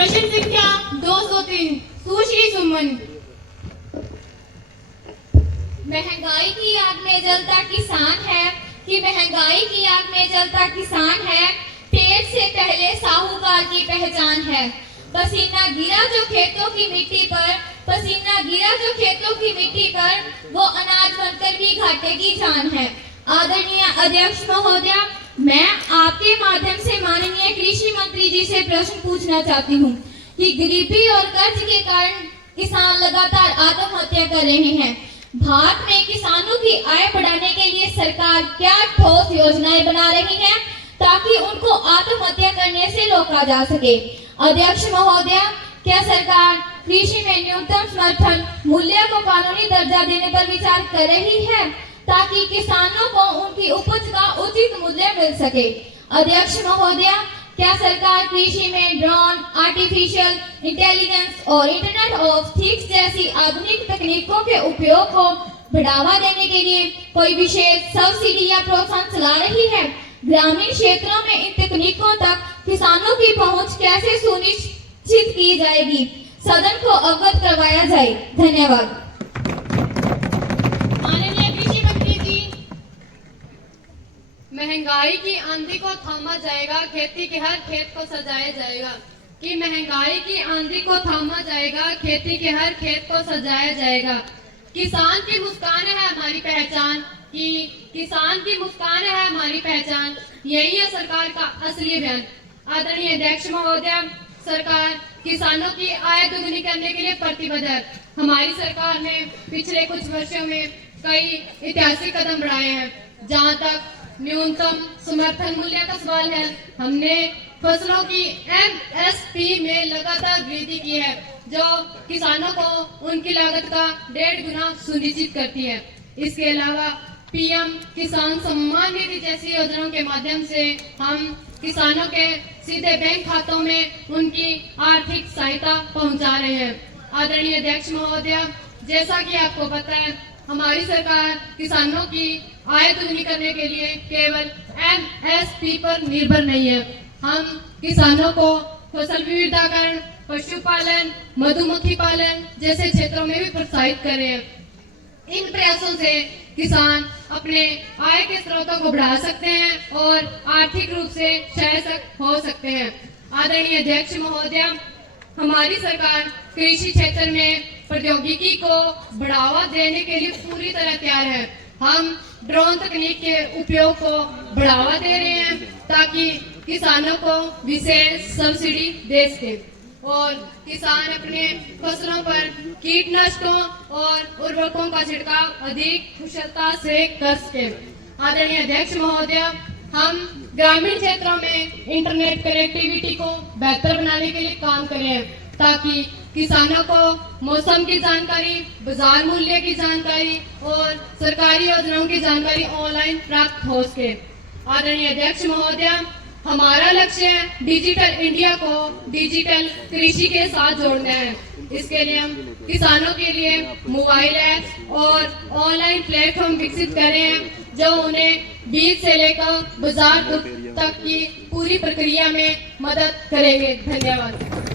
प्रश्न संख्या 203 सुश्री सुमन। महंगाई की आग में जलता किसान है कि महंगाई की आग में जलता किसान है, पेट से पहले साहूकार की पहचान है। पसीना गिरा जो खेतों की मिट्टी पर, पसीना गिरा जो खेतों की मिट्टी पर, वो अनाज बनकर भी घाटे की जान है। आदरणीय अध्यक्ष महोदय, मैं आपके माध्यम से माननीय कृषि मंत्री जी से प्रश्न पूछना चाहती हूँ कि गरीबी और कर्ज के कारण किसान लगातार आत्महत्या कर रहे हैं। भारत में किसानों की आय बढ़ाने के लिए सरकार क्या ठोस योजनाएं बना रही है ताकि उनको आत्महत्या करने से रोका जा सके? अध्यक्ष महोदय, क्या सरकार कृषि में न्यूनतम समर्थन मूल्य को कानूनी दर्जा देने पर विचार कर रही है ताकि किसानों को उनकी उपज का उचित मूल्य मिल सके? अध्यक्ष महोदय, क्या सरकार कृषि में ड्रोन, आर्टिफिशियल इंटेलिजेंस और इंटरनेट ऑफ थिंग्स जैसी आधुनिक तकनीकों के उपयोग को बढ़ावा देने के लिए कोई विशेष सब्सिडी या प्रोत्साहन चला रही है? ग्रामीण क्षेत्रों में इन तकनीकों तक किसानों की पहुंच कैसे सुनिश्चित की जाएगी? सदन को अवगत करवाया जाए। धन्यवाद। माननीय कृषि मंत्री जी, महंगाई की आंधी को थामा जाएगा, खेती के हर खेत को सजाया जाएगा। कि महंगाई की आंधी को थामा जाएगा, खेती के हर खेत को सजाया जाएगा। किसान की मुस्कान है हमारी पहचान, कि किसान की मुस्कान है हमारी पहचान, यही है सरकार का असली बयान। आदरणीय अध्यक्ष महोदय, सरकार किसानों की आय दोगुनी करने के लिए प्रतिबद्ध है। हमारी सरकार ने पिछले कुछ वर्षों में कई ऐतिहासिक कदम बढ़ाए हैं। जहां तक न्यूनतम समर्थन मूल्य का सवाल है, हमने फसलों की MSP में लगातार वृद्धि की है, जो किसानों को उनकी लागत का 1.5 गुना सुनिश्चित करती है। इसके अलावा PM किसान सम्मान निधि जैसी योजनाओं के माध्यम से हम किसानों के सीधे बैंक खातों में उनकी आर्थिक सहायता पहुंचा रहे हैं। आदरणीय अध्यक्ष महोदय, जैसा कि आपको पता है, हमारी सरकार किसानों की आय दोगुनी करने के लिए केवल MSP पर निर्भर नहीं है। हम किसानों को फसल विविधीकरण, पशुपालन, मधुमक्खी पालन जैसे क्षेत्रों में भी प्रोत्साहित कर रहे हैं। इन प्रयासों से किसान अपने आय के स्रोतों को बढ़ा सकते हैं और आर्थिक रूप से सशक्त हो सकते हैं। आदरणीय अध्यक्ष महोदय, हमारी सरकार कृषि क्षेत्र में प्रौद्योगिकी को बढ़ावा देने के लिए पूरी तरह तैयार है। हम ड्रोन तकनीक के उपयोग को बढ़ावा दे रहे हैं ताकि किसानों को विशेष सब्सिडी दे सके और किसान अपने फसलों पर कीटनाशकों और उर्वरकों का छिड़काव अधिक कुशलता से कर सके। आदरणीय अध्यक्ष महोदय, हम ग्रामीण क्षेत्रों में इंटरनेट कनेक्टिविटी को बेहतर बनाने के लिए काम कर रहे हैं ताकि किसानों को मौसम की जानकारी, बाजार मूल्य की जानकारी और सरकारी योजनाओं की जानकारी ऑनलाइन प्राप्त हो सके। आदरणीय अध्यक्ष महोदय, हमारा लक्ष्य है डिजिटल इंडिया को डिजिटल कृषि के साथ जोड़ना है। इसके लिए हम किसानों के लिए मोबाइल ऐप्स और ऑनलाइन प्लेटफॉर्म विकसित कर रहे हैं जो उन्हें बीज से लेकर बाजार तक की पूरी प्रक्रिया में मदद करेंगे। धन्यवाद।